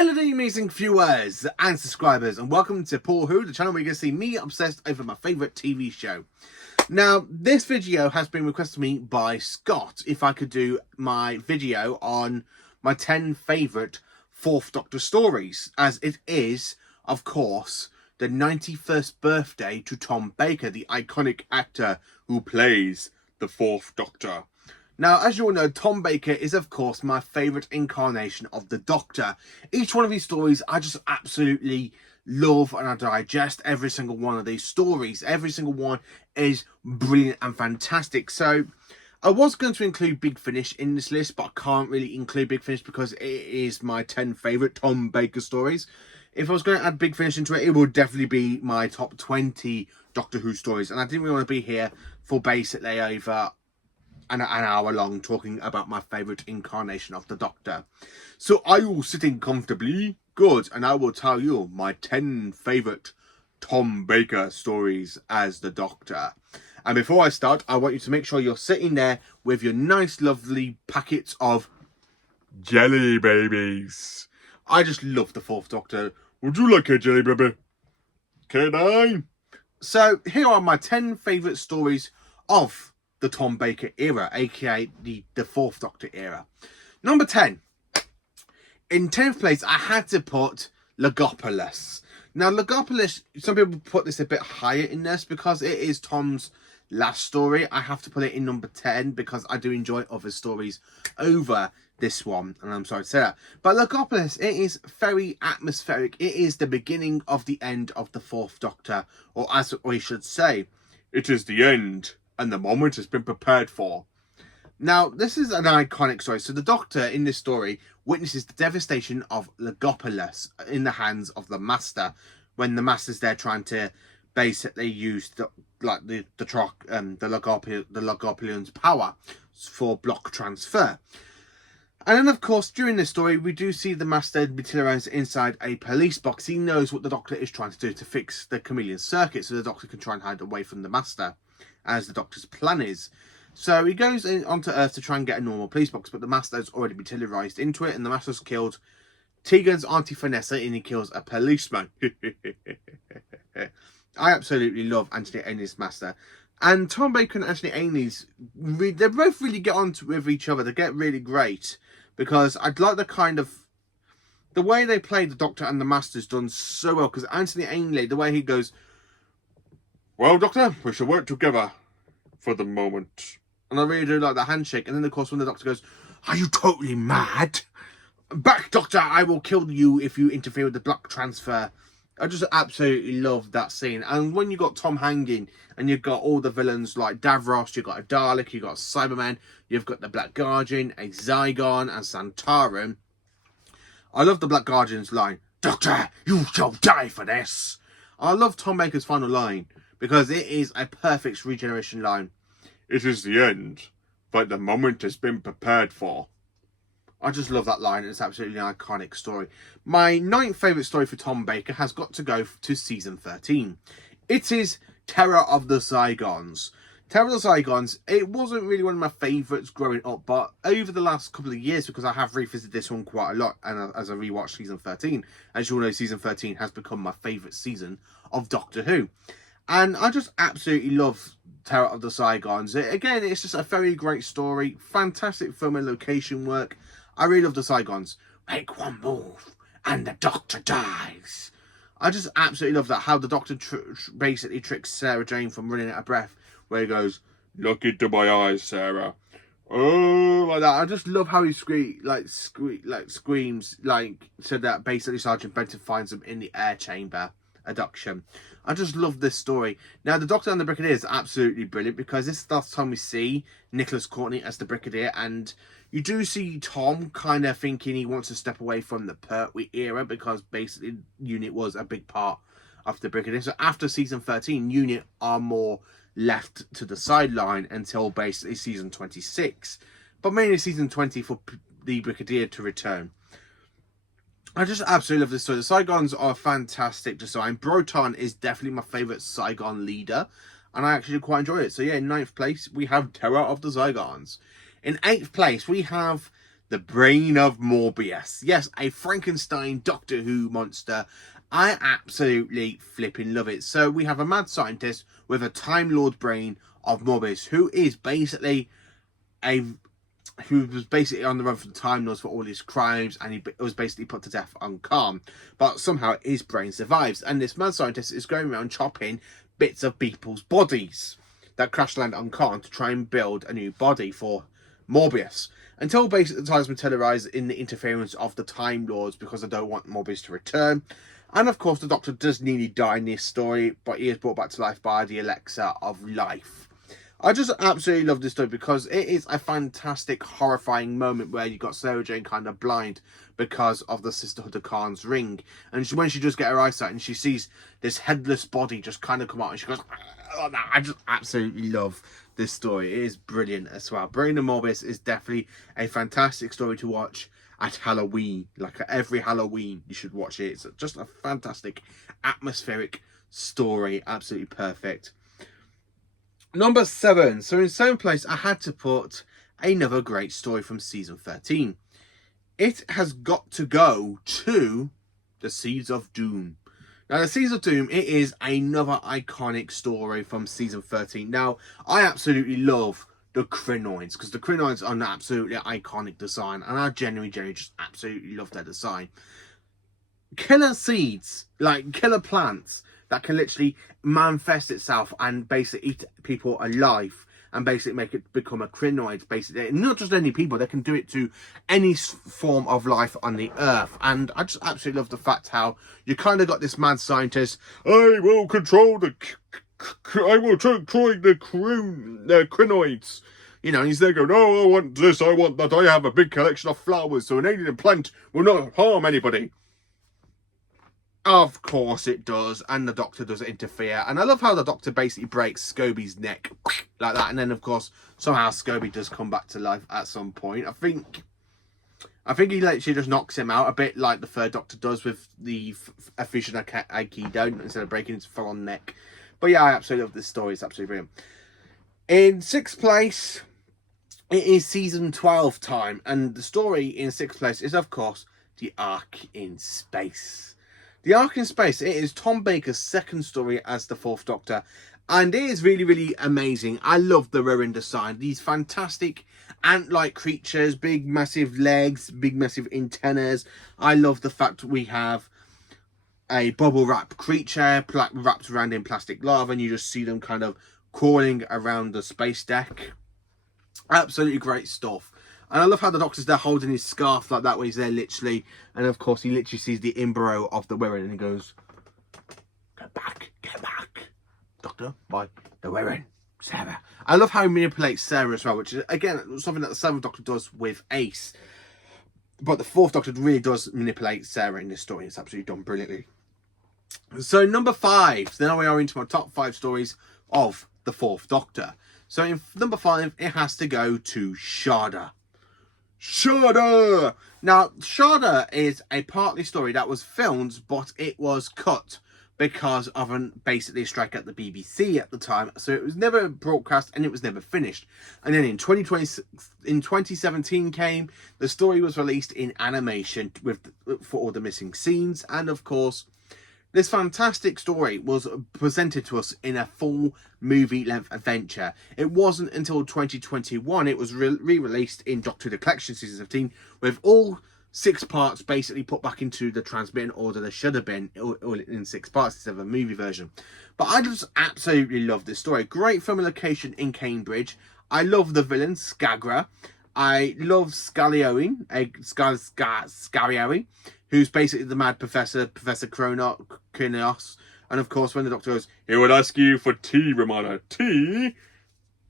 Hello there, amazing viewers and subscribers, and welcome to Paul Who, the channel where you're going to see me obsessed over my favourite TV show. Now, this video has been requested to me by Scott if I could do my video on my 10 favourite Fourth Doctor stories, as it is, of course, the 91st birthday to Tom Baker, the iconic actor who plays the Fourth Doctor. Now, as you all know, Tom Baker is, of course, my favourite incarnation of the Doctor. Each one of these stories I just absolutely love, and I digest every single one of these stories. Every single one is brilliant and fantastic. So, I was going to include Big Finish in this list, but I can't really include Big Finish because it is my 10 favourite Tom Baker stories. If I was going to add Big Finish into it, it would definitely be my top 20 Doctor Who stories. And I didn't really want to be here for basically over an hour long talking about my favourite incarnation of the Doctor. So are you sitting comfortably? Good. And I will tell you my 10 favourite Tom Baker stories as the Doctor. And before I start, I want you to make sure you're sitting there with your nice lovely packets of jelly babies. I just love the Fourth Doctor. Would you like a jelly baby? Can I? So here are my 10 favourite stories of the Tom Baker era, aka the Fourth Doctor era. Number 10. In 10th place, I had to put Logopolis. Now, Logopolis, some people put this a bit higher in this because it is Tom's last story. I have to put it in number 10 because I do enjoy other stories over this one, and I'm sorry to say that. But Logopolis, it is very atmospheric. It is the beginning of the end of the Fourth Doctor, or as we should say, it is the end, and the moment has been prepared for. Now, this is an iconic story. So the Doctor in this story witnesses the devastation of Logopolis in the hands of the Master, when the Master's there trying to basically use the Logopolians' power for block transfer. And then, of course, during this story, we do see the Master materialise inside a police box. He knows what the Doctor is trying to do to fix the chameleon circuit, so the Doctor can try and hide away from the Master, as the Doctor's plan is. So he goes onto Earth to try and get a normal police box, but the Master has already materialised into it, and the Master's killed Tegan's Auntie Vanessa, and he kills a policeman. I absolutely love Anthony Ainley's Master. And Tom Baker and Anthony Ainley's, they both really get on with each other. They get really great, because I'd like the way they play the Doctor and the Master's done so well, because Anthony Ainley, the way he goes, "Well, Doctor, we shall work together for the moment." And I really do like the handshake. And then, of course, when the Doctor goes, "Are you totally mad? Back, Doctor, I will kill you if you interfere with the block transfer." I just absolutely love that scene. And when you got Tom hanging, and you've got all the villains like Davros, you've got a Dalek, you've got Cyberman, you've got the Black Guardian, a Zygon, and Santarum. I love the Black Guardian's line, "Doctor, you shall die for this." I love Tom Baker's final line, because it is a perfect regeneration line. "It is the end, but the moment has been prepared for." I just love that line. It's absolutely an iconic story. My 9th favourite story for Tom Baker has got to go to season 13. It is Terror of the Zygons. Terror of the Zygons, it wasn't really one of my favourites growing up, but over the last couple of years, because I have revisited this one quite a lot, and as I rewatched season 13, as you all know, season 13 has become my favourite season of Doctor Who. And I just absolutely love Terror of the Zygons. Again, it's just a very great story. Fantastic film and location work. I really love the Zygons. Make one move and the Doctor dies. I just absolutely love that. How the Doctor basically tricks Sarah Jane from running out of breath. Where he goes, "Look into my eyes, Sarah." Oh, like that. I just love how he screams, so that basically Sergeant Benton finds him in the air chamber abduction. I just love this story. Now, the Doctor and the Brigadier is absolutely brilliant, because this is the last time we see Nicholas Courtney as the Brigadier, and you do see Tom kind of thinking he wants to step away from the Pertwee era, because basically UNIT was a big part of the Brigadier. So after season 13, UNIT are more left to the sideline until basically season 26, but mainly season 20 for the Brigadier to return. I just absolutely love this story. The Zygons are a fantastic design. Broton is definitely my favourite Zygon leader, and I actually quite enjoy it. So yeah, in 9th place, we have Terror of the Zygons. In 8th place, we have the brain of Morbius. Yes, a Frankenstein Doctor Who monster. I absolutely flipping love it. So we have a mad scientist with a Time Lord brain of Morbius, who is basically who was basically on the run from the Time Lords for all his crimes, and he was basically put to death on Calm. But somehow his brain survives, and this mad scientist is going around chopping bits of people's bodies that crash land on Calm to try and build a new body for Morbius. Until basically the times materialise in the interference of the Time Lords, because they don't want Morbius to return. And of course the Doctor does nearly die in this story, but he is brought back to life by the Elixir of Life. I just absolutely love this story because it is a fantastic, horrifying moment where you got Sarah Jane kind of blind because of the Sisterhood of Khan's ring. And when she does get her eyesight and she sees this headless body just kind of come out and she goes, oh, I just absolutely love this story. It is brilliant as well. Brain of Morbius is definitely a fantastic story to watch at Halloween. Like every Halloween, you should watch it. It's just a fantastic, atmospheric story. Absolutely perfect. Number 7. So in 7th place, I had to put another great story from season 13. It has got to go to The Seeds of Doom. Now, The Seeds of Doom, it is another iconic story from season 13. Now, I absolutely love the Krynoids, because the Krynoids are an absolutely iconic design, and I genuinely just absolutely love their design. Killer seeds, like killer plants, that can literally manifest itself and basically eat people alive and basically make it become a Krynoid. Basically, not just any people, they can do it to any form of life on the earth. And I just absolutely love the fact how you kind of got this mad scientist, I will control the Krynoids. You know, and he's there going, oh, I want this, I want that, I have a big collection of flowers, so an alien plant will not harm anybody. Of course it does, and the Doctor does interfere. And I love how the Doctor basically breaks Scobie's neck like that, and then of course somehow Scobie does come back to life at some point. I think he literally just knocks him out, a bit like the third Doctor does with the Fusion Aikido, instead of breaking his full-on neck. But yeah, I absolutely love this story. It's absolutely brilliant. In 6th place, it is season 12 time, and the story in 6th place is of course The Ark in Space. The Ark in Space, it is Tom Baker's second story as the 4th Doctor, and it is really, really amazing. I love the Rowan design. These fantastic ant-like creatures, big massive legs, big massive antennas. I love the fact we have a bubble wrap creature wrapped around in plastic lava, and you just see them kind of crawling around the space deck. Absolutely great stuff. And I love how the Doctor's there holding his scarf like that, where he's there literally. And of course, he literally sees the embryo of the Wirren and he goes, get back, Doctor, by the Wirren, Sarah. I love how he manipulates Sarah as well, which is, again, something that the 7th Doctor does with Ace. But the 4th Doctor really does manipulate Sarah in this story. It's absolutely done brilliantly. So, number 5. Now we are into my top 5 stories of the 4th Doctor. So, in number 5, it has to go to Shada. Shada! Now, Shada is a partly story that was filmed, but it was cut because of basically a strike at the BBC at the time. So it was never broadcast and it was never finished. And then in 2017 came, the story was released in animation for all the missing scenes. And of course, this fantastic story was presented to us in a full movie-length adventure. It wasn't until 2021 it was re-released in Doctor Who The Collection Season 15, with all 6 parts basically put back into the transmitting order they should have been, all in 6 parts instead of a movie version. But I just absolutely love this story. Great filming location in Cambridge. I love the villain, Skagra. I love Scarioe, who's basically the mad Professor Kronos. And of course, when the Doctor goes, he would ask you for tea, Romana. Tea?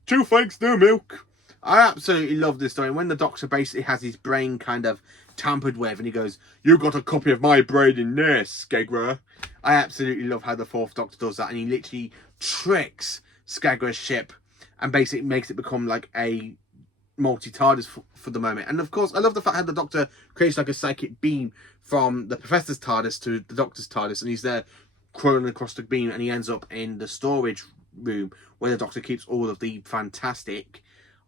2 fakes, no milk. I absolutely love this story. And when the Doctor basically has his brain kind of tampered with, and he goes, you got a copy of my brain in there, Skagra. I absolutely love how the 4th Doctor does that. And he literally tricks Skagra's ship and basically makes it become like a multi-TARDIS for the moment. And of course, I love the fact how the Doctor creates like a psychic beam from the Professor's TARDIS to the Doctor's TARDIS, and he's there crawling across the beam, and he ends up in the storage room where the Doctor keeps all of the fantastic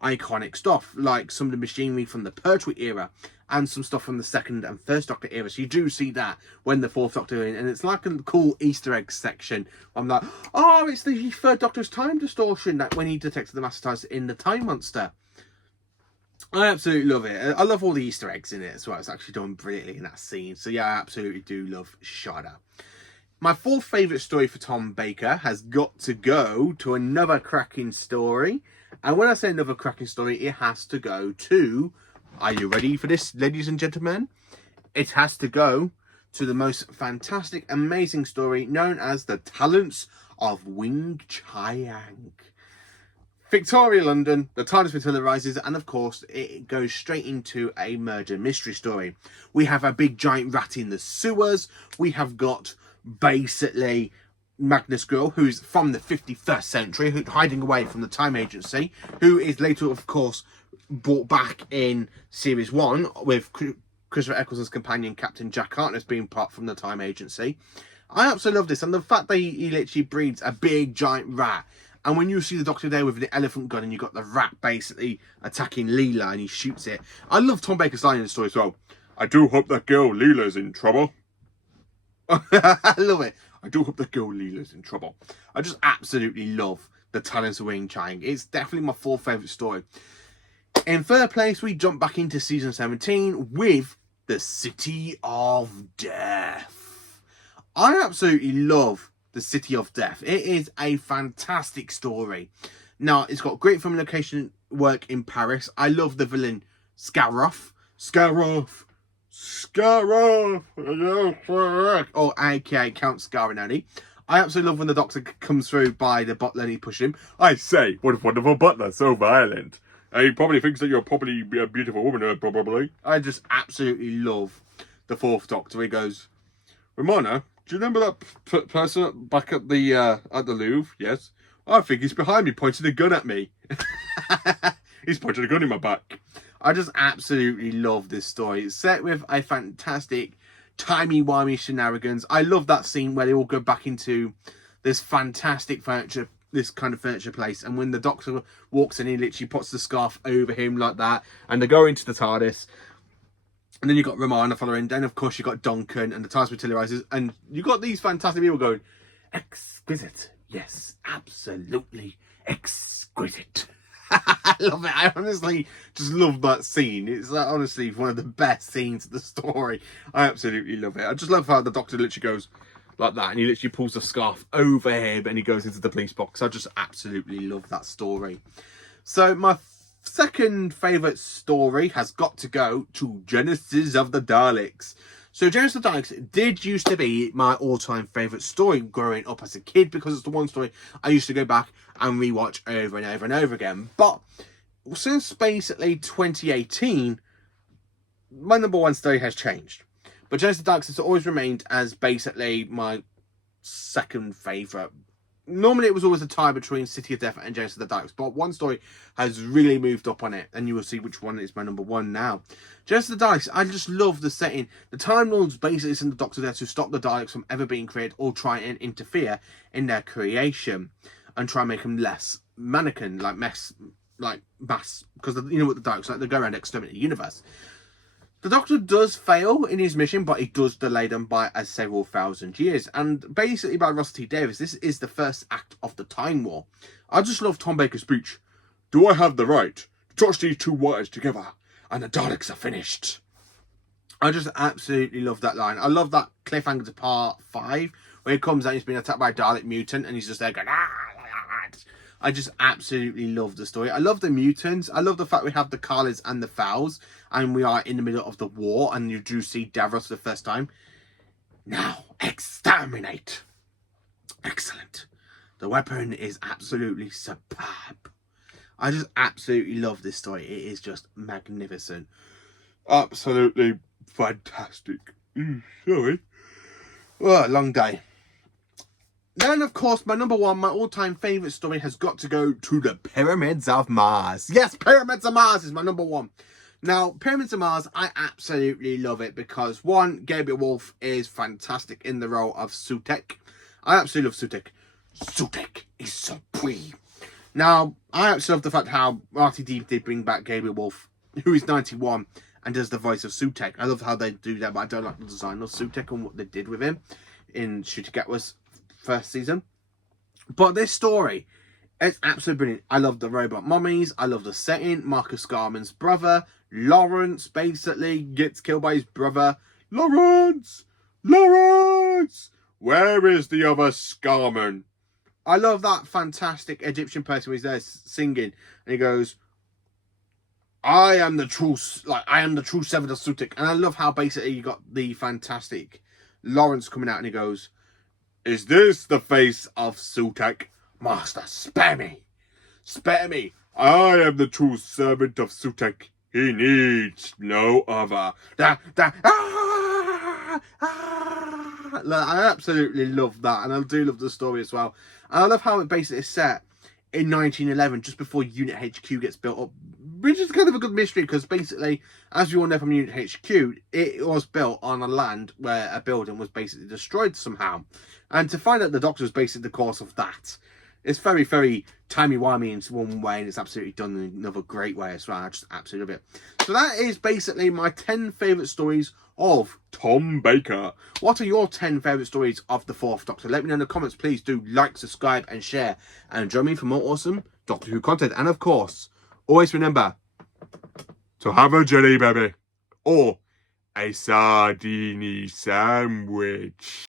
iconic stuff, like some of the machinery from the Pertwee era and some stuff from the second and first Doctor era. So you do see that when the fourth Doctor in, and it's like a cool Easter egg section. I'm like, oh, it's the third Doctor's time distortion that when he detected the Master TARDIS in the Time Monster. I absolutely love it. I love all the Easter eggs in it as well. It's actually done brilliantly in that scene. So yeah, I absolutely do love Shada. My fourth favourite story for Tom Baker has got to go to another cracking story. And when I say another cracking story, it has to go to... Are you ready for this, ladies and gentlemen? It has to go to the most fantastic, amazing story known as The Talents of Wing Chiang. Victoria, London, the TARDIS materializes, and of course, it goes straight into a murder mystery story. We have a big giant rat in the sewers. We have got basically Magnus Grill, who's from the 51st century, hiding away from the Time Agency, who is later, of course, brought back in Series 1 with Christopher Eccleston's companion, Captain Jack Harkness, being part from the Time Agency. I absolutely love this, and the fact that he literally breeds a big giant rat. And when you see the Doctor there with the elephant gun and you've got the rat basically attacking Leela and he shoots it. I love Tom Baker's line in the story as well. I do hope that girl Leela's in trouble. I love it. I do hope that girl Leela's in trouble. I just absolutely love The Talents of Wing Chiang. It's definitely my fourth favourite story. In third place, we jump back into season 17 with The City of Death. I absolutely love The City of Death. It is a fantastic story. Now, it's got great film location work in Paris. I love the villain Scaroff. Or aka Count Scarinelli. I absolutely love when the Doctor comes through by the butler and he pushes him. I say, what a wonderful butler, so violent. He probably thinks that you're probably a beautiful woman, probably. I just absolutely love the fourth Doctor. He goes, Romana, do you remember that person back at the Louvre? Yes. I think he's behind me, pointing a gun at me. He's pointing a gun in my back. I just absolutely love this story. It's set with a fantastic timey-wimey shenanigans. I love that scene where they all go back into this fantastic furniture, this kind of furniture place, and when the Doctor walks in, he literally puts the scarf over him like that, and they go into the TARDIS. And then you've got Romana following. Then, of course, you've got Duncan and the TARDIS materializes. And you've got these fantastic people going, exquisite. Yes, absolutely exquisite. I love it. I honestly just love that scene. It's honestly one of the best scenes of the story. I absolutely love it. I just love how the Doctor literally goes like that. And he literally pulls the scarf over him and he goes into the police box. I just absolutely love that story. So my second favourite story has got to go to Genesis of the Daleks. So Genesis of the Daleks did used to be my all-time favourite story growing up as a kid, because it's the one story I used to go back and rewatch over and over and over again. But since basically 2018, my number one story has changed. But Genesis of the Daleks has always remained as basically my second favourite. Normally it was always a tie between City of Death and Genesis of the Daleks, but one story has really moved up on it, and you will see which one is my number one now. Genesis of the Daleks, I just love the setting. The Time Lords basically send the Doctor there to stop the Daleks from ever being created or try and interfere in their creation and try and make them less mannequin, like mass, because you know what the Daleks like, they go around exterminating the universe. The Doctor does fail in his mission, but he does delay them by several thousand years. And basically by Russell T Davies, this is the first act of the Time War. I just love Tom Baker's speech. Do I have the right to touch these two wires together and the Daleks are finished? I just absolutely love that line. I love that cliffhanger to part 5, where he comes out and he's been attacked by a Dalek mutant and he's just there going, ah. I just absolutely love the story. I love the mutants. I love the fact we have the Kalas and the Fowls, and we are in the middle of the war, and you do see Davros for the first time. Now, exterminate. Excellent. The weapon is absolutely superb. I just absolutely love this story. It is just magnificent. Absolutely fantastic. Sorry. Oh, long day. Then, of course, my number one, my all-time favourite story has got to go to the Pyramids of Mars. Yes, Pyramids of Mars is my number one. Now, Pyramids of Mars, I absolutely love it because, one, Gabriel Wolf is fantastic in the role of Sutekh. I absolutely love Sutekh. Sutekh is supreme. Now, I actually love the fact how RTD did bring back Gabriel Wolf, who is 91, and does the voice of Sutek. I love how they do that, but I don't like the design of Sutek and what they did with him in Shutagatwa's first season. But this story, it's absolutely brilliant. I love the robot mummies. I love the setting. Marcus Garman's brother, Lawrence, basically gets killed by his brother. Lawrence! Lawrence! Where is the other Scarman? I love that fantastic Egyptian person who's there singing, and he goes, I am the true servant of Sutek. And I love how basically you got the fantastic Lawrence coming out, and he goes, is this the face of Sutek? Master, spare me. Spare me. I am the true servant of Sutek. He needs no other. I absolutely love that, and I do love the story as well. And I love how it basically is set in 1911, just before Unit HQ gets built up, which is kind of a good mystery, because basically, as you all know from Unit HQ, it was built on a land where a building was basically destroyed somehow. And to find out the Doctor was basically the cause of that, it's very, very timey-wimey in one way, and it's absolutely done in another great way as well. I just absolutely love it. So that is basically my 10 favourite stories of Tom Baker. What are your 10 favourite stories of the 4th Doctor? Let me know in the comments. Please do like, subscribe and share. And join me for more awesome Doctor Who content. And of course, always remember to have a jelly baby or a sardine sandwich.